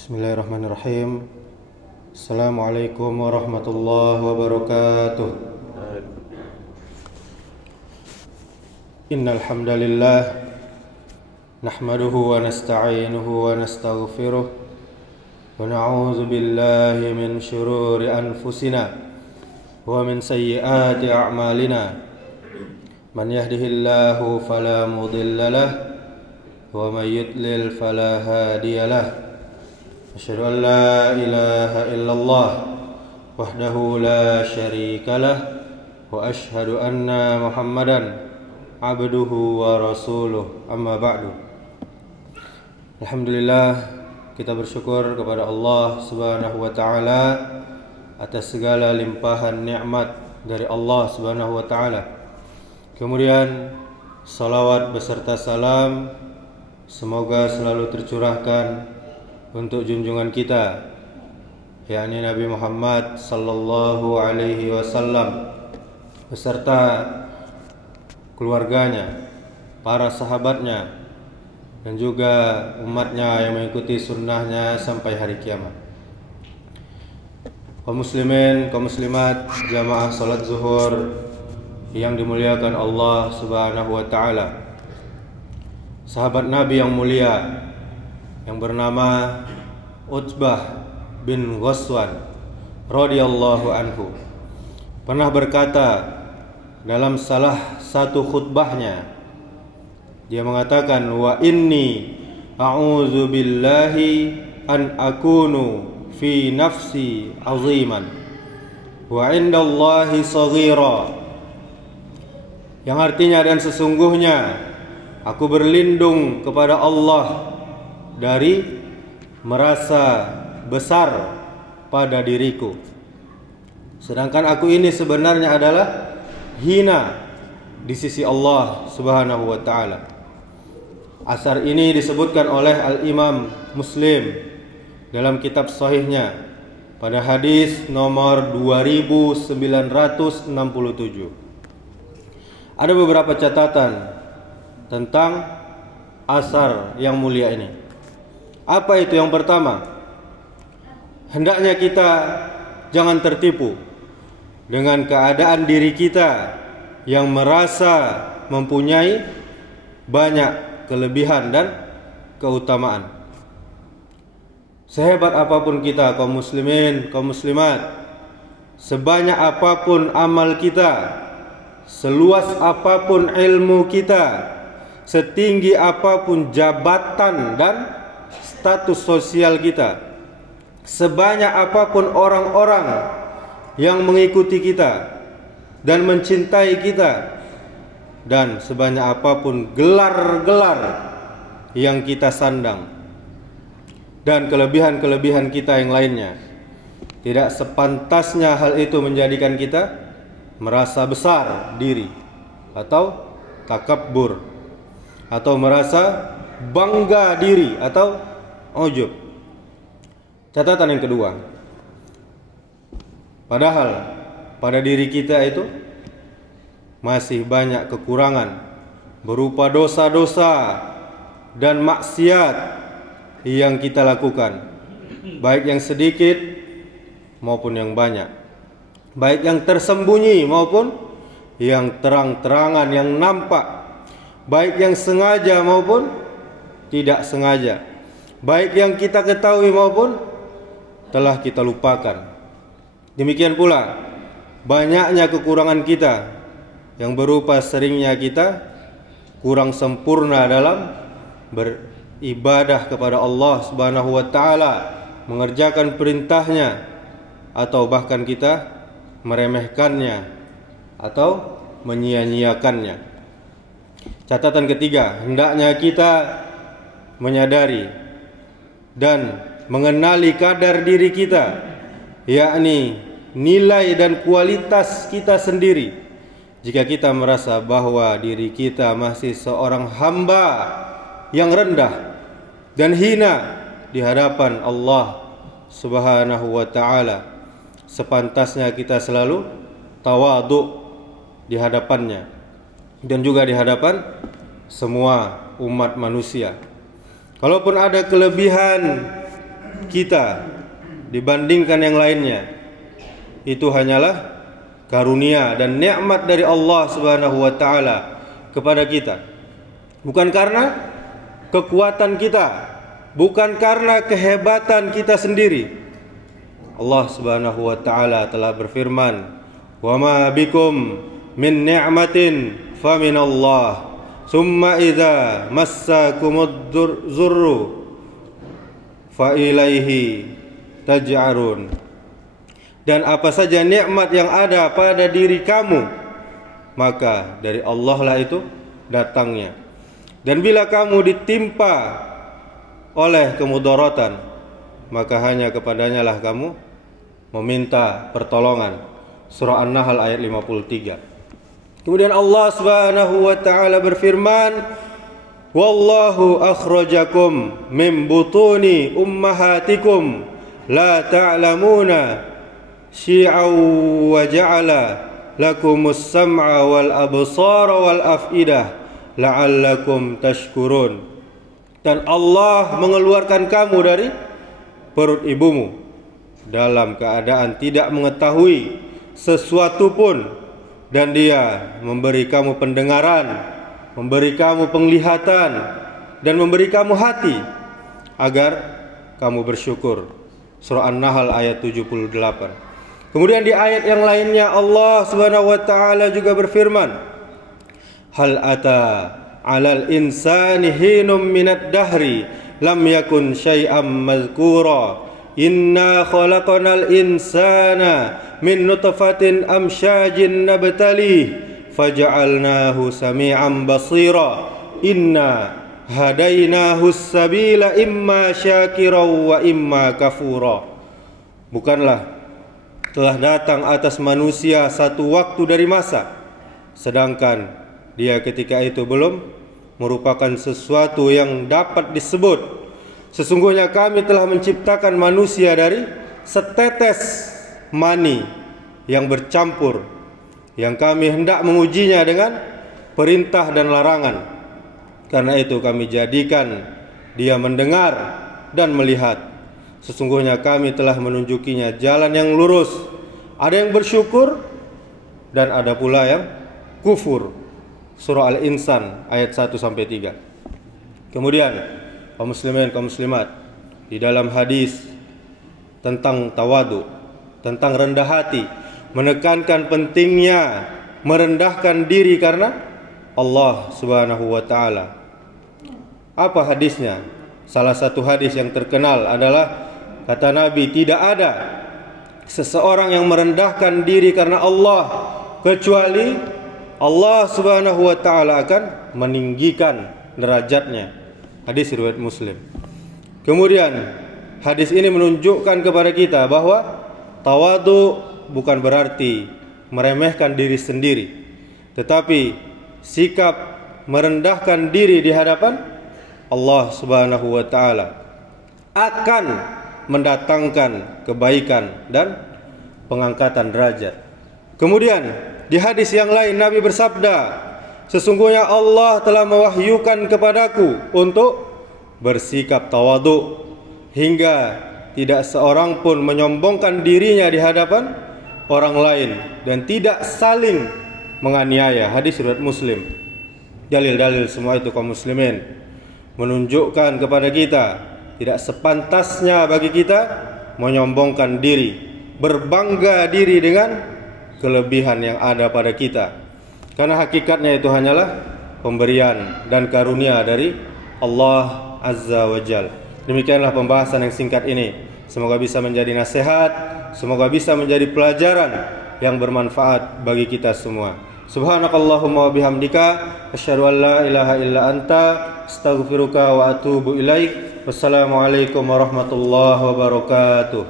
Bismillahirrahmanirrahim. Assalamualaikum warahmatullahi wabarakatuh. Innal hamdalillah nahmaduhu wa nasta'inuhu wa nastaghfiruh wa na'udzu billahi min shururi anfusina wa min sayyiati a'malina. Man yahdihillahu fala mudilla lahu wa may yudlil fala hadiya lahu. Asyhadu an la ilaha illallah wahdahu la syarika lah wa asyhadu anna Muhammadan abduhu wa rasuluh, amma ba'du. Alhamdulillah, kita bersyukur kepada Allah Subhanahu wa taala atas segala limpahan nikmat dari Allah Subhanahu wa taala. Kemudian salawat beserta salam semoga selalu tercurahkan untuk junjungan kita, yakni Nabi Muhammad sallallahu alaihi wasallam beserta keluarganya, para sahabatnya, dan juga umatnya yang mengikuti sunnahnya sampai hari kiamat. Kaum muslimin, kaum muslimat, jamaah salat zuhur yang dimuliakan Allah Subhanahu wa taala. Sahabat Nabi yang mulia yang bernama Utbah bin Ghazwan radhiyallahu anhu pernah berkata dalam salah satu khutbahnya, dia mengatakan, wa inni a'udzu billahi an akunu fi nafsi aziman wa indallahi saghira, yang artinya, dan sesungguhnya aku berlindung kepada Allah dari merasa besar pada diriku, sedangkan aku ini sebenarnya adalah hina di sisi Allah Subhanahu wa taala. Asar ini disebutkan oleh Al-Imam Muslim dalam kitab sahihnya pada hadis nomor 2967. Ada beberapa catatan tentang asar yang mulia ini. Apa itu? Yang pertama, hendaknya kita jangan tertipu dengan keadaan diri kita yang merasa mempunyai banyak kelebihan dan keutamaan. Sehebat apapun kita, kaum muslimin, kaum muslimat, sebanyak apapun amal kita, seluas apapun ilmu kita, setinggi apapun jabatan dan status sosial kita, sebanyak apapun orang-orang yang mengikuti kita dan mencintai kita, dan sebanyak apapun gelar-gelar yang kita sandang dan kelebihan-kelebihan kita yang lainnya, tidak sepantasnya hal itu menjadikan kita merasa besar diri atau takabbur, atau merasa bangga diri atau ujub. Catatan yang kedua, padahal pada diri kita itu masih banyak kekurangan berupa dosa-dosa dan maksiat yang kita lakukan, baik yang sedikit maupun yang banyak, baik yang tersembunyi maupun yang terang-terangan, yang nampak, baik yang sengaja maupun tidak sengaja, baik yang kita ketahui maupun telah kita lupakan. Demikian pula banyaknya kekurangan kita yang berupa seringnya kita kurang sempurna dalam beribadah kepada Allah Subhanahu wa taala, mengerjakan perintahnya, atau bahkan kita meremehkannya atau menyia-nyiakannya. Catatan ketiga, hendaknya kita menyadari dan mengenali kadar diri kita, yakni nilai dan kualitas kita sendiri. Jika kita merasa bahwa diri kita masih seorang hamba yang rendah dan hina di hadapan Allah Subhanahu wa taala, sepantasnya kita selalu tawadhu di hadapannya dan juga di hadapan semua umat manusia. Kalaupun ada kelebihan kita dibandingkan yang lainnya, itu hanyalah karunia dan nikmat dari Allah Subhanahu wa taala kepada kita. Bukan karena kekuatan kita, bukan karena kehebatan kita sendiri. Allah Subhanahu wa taala telah berfirman, "Wa ma bikum min ni'matin faminallah, summa idza massakumud dzurru fa ilaihi taj'arun." Dan apa saja nikmat yang ada pada diri kamu, maka dari Allah lah itu datangnya. Dan bila kamu ditimpa oleh kemudaratan, maka hanya kepadanya lah kamu meminta pertolongan. Surah An-Nahl ayat 53. Kemudian Allah Subhanahu wa taala berfirman, "Wallahu akhrajakum min butuni ummahatikum la ta'lamuna syi'aw wa ja'ala lakumus sam'a wal absara wal af'idah la'allakum tashkurun." Dan Allah mengeluarkan kamu dari perut ibumu dalam keadaan tidak mengetahui sesuatu pun, dan Dia memberi kamu pendengaran, memberi kamu penglihatan, dan memberi kamu hati agar kamu bersyukur. Surah An-Nahl ayat 78. Kemudian di ayat yang lainnya Allah Subhanahu wa taala juga berfirman, "Hal ata 'alal insani hinum minad dahri lam yakun syai'am mazkura. Inna khalaqnal insana min nutfatin amsyajin nabtalih faja'alnahu sami'an basira. Inna hadainahu sabila imma syakira wa imma kafura." Bukanlah telah datang atas manusia satu waktu dari masa, sedangkan dia ketika itu belum merupakan sesuatu yang dapat disebut. Sesungguhnya kami telah menciptakan manusia dari setetes mani yang bercampur, yang kami hendak mengujinya dengan perintah dan larangan. Karena itu kami jadikan dia mendengar dan melihat. Sesungguhnya kami telah menunjukinya jalan yang lurus. Ada yang bersyukur dan ada pula yang kufur. Surah Al-Insan ayat 1-3. Kemudian kaum muslimin, kaum muslimat, di dalam hadis tentang tawadu, tentang rendah hati, menekankan pentingnya merendahkan diri karena Allah Subhanahu wa taala. Apa hadisnya? Salah satu hadis yang terkenal adalah kata Nabi, tidak ada seseorang yang merendahkan diri karena Allah kecuali Allah Subhanahu wa taala akan meninggikan derajatnya. Hadis riwayat Muslim. Kemudian hadis ini menunjukkan kepada kita bahwa tawadu bukan berarti meremehkan diri sendiri, tetapi sikap merendahkan diri di hadapan Allah Subhanahu wa taala akan mendatangkan kebaikan dan pengangkatan derajat. Kemudian di hadis yang lain Nabi bersabda, "Sesungguhnya Allah telah mewahyukan kepadaku untuk bersikap tawadu hingga tidak seorang pun menyombongkan dirinya di hadapan orang lain dan tidak saling menganiaya." Hadis riwayat Muslim. Dalil-dalil semua itu kaum muslimin menunjukkan kepada kita tidak sepantasnya bagi kita menyombongkan diri, berbangga diri dengan kelebihan yang ada pada kita. Karena hakikatnya itu hanyalah pemberian dan karunia dari Allah Azza wa Jal. Demikianlah pembahasan yang singkat ini. Semoga bisa menjadi nasihat, semoga bisa menjadi pelajaran yang bermanfaat bagi kita semua. Subhanakallahumma wa bihamdika asyhadu an la ilaha illa anta astaghfiruka wa atubu ilaik. Wassalamualaikum warahmatullahi wabarakatuh.